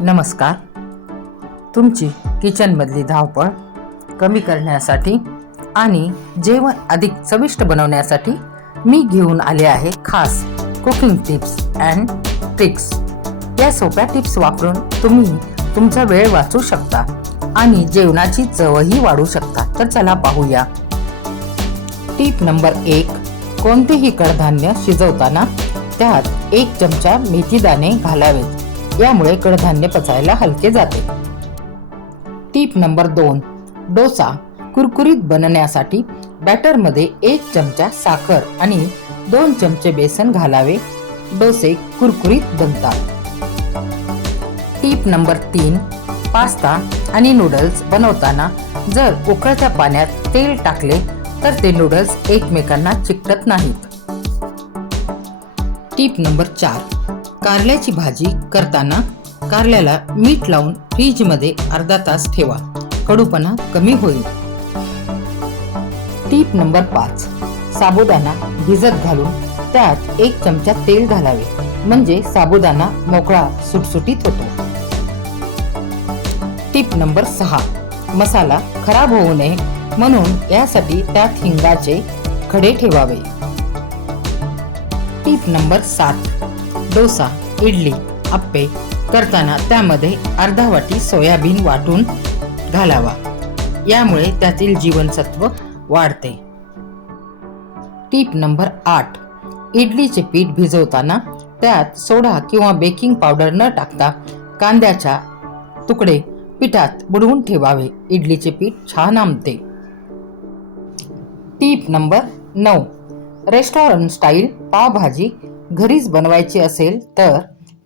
नमस्कार. तुमची किचनमधली धावपळ कमी करण्यासाठी आणि जेवण अधिक चविष्ट बनवण्यासाठी मी घेऊन आले आहे खास कुकिंग टिप्स अँड ट्रिक्स. या सोप्या टिप्स वापरून तुम्ही तुमचा वेळ वाचू शकता आणि जेवणाची चवही वाढू शकता. तर चला पाहूया. टीप नंबर एक कोणतेही कडधान्य शिजवताना त्यात एक चमचा मेथीदाणे घालावेत. यामुळे कडधान्य पचायला हलके जाते. टीप नंबर दोन डोसा कुरकुरीत बनण्यासाठी बॅटरमध्ये एक चमचा साखर आणि दोन चमचे बेसन घालावे. डोसे कुरकुरीत बनतात. टीप नंबर तीन पास्ता आणि नूडल्स बनवताना जर उकळत्या पाण्यात तेल टाकले तर ते नूडल्स एकमेकांना चिकटत नाहीत. टीप नंबर चार कारल्याची भाजी करताना कारल्याला मीठ लावून फ्रीजमध्ये अर्धा तास ठेवा. कडूपणा कमी होईल. टीप नंबर पाच. साबुदाणा भिजत घालून त्यात एक चमचा तेल घालावे. म्हणजे साबुदाणा मोकळा सुटसुटीत होतो. टीप नंबर सहा. मसाला खराब होऊ नये म्हणून यासाठी त्यात हिंगाचे खडे ठेवावे. टीप नंबर सात. डोसा इडली आप्पे करताना त्यामध्ये अर्धा वाटी सोयाबीन वाटून घालावा. यामुळे त्यातील जीवनसत्व वाढते. टीप नंबर आठ. इडलीचे पीठ भिजवताना त्यात सोडा किंवा बेकिंग पावडर न टाकता कांद्याच्या तुकडे पिठात बुडवून ठेवावे. इडलीचे पीठ छान आमते टीप नंबर नऊ. रेस्टॉरंट स्टाईल पावभाजी घरीच बनवायची असेल तर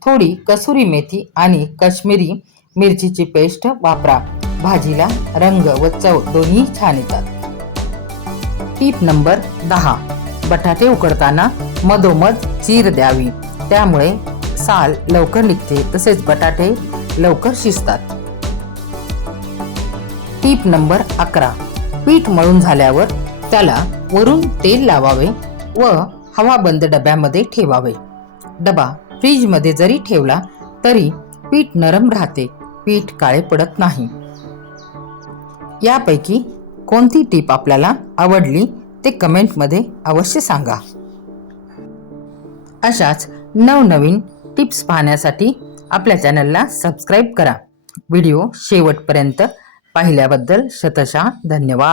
थोडी कसुरी मेथी आणि काश्मीरी मिरचीची पेस्ट वापरा. भाजीला रंग व चव दोन्ही छान येतात. टीप नंबर दहा. बटाटे उकडताना मधोमध चीर द्यावी. त्यामुळे साल लवकर निघते तसेच बटाटे लवकर शिजतात. टीप नंबर अकरा. पीठ मळून झाल्यावर त्याला वरून तेल लावावे व हवाबंद डब्यामध्ये ठेवावे. डबा फ्रीजमध्ये जरी ठेवला तरी पीठ नरम राहते. पीठ काळे पडत नाही. यापैकी कोणती टीप आपल्याला आवडली ते कमेंटमध्ये अवश्य सांगा. अशाच नवनवीन टिप्स पाहण्यासाठी आपल्या चॅनलला सबस्क्राईब करा. व्हिडिओ शेवटपर्यंत पाहिल्याबद्दल शतशा धन्यवाद.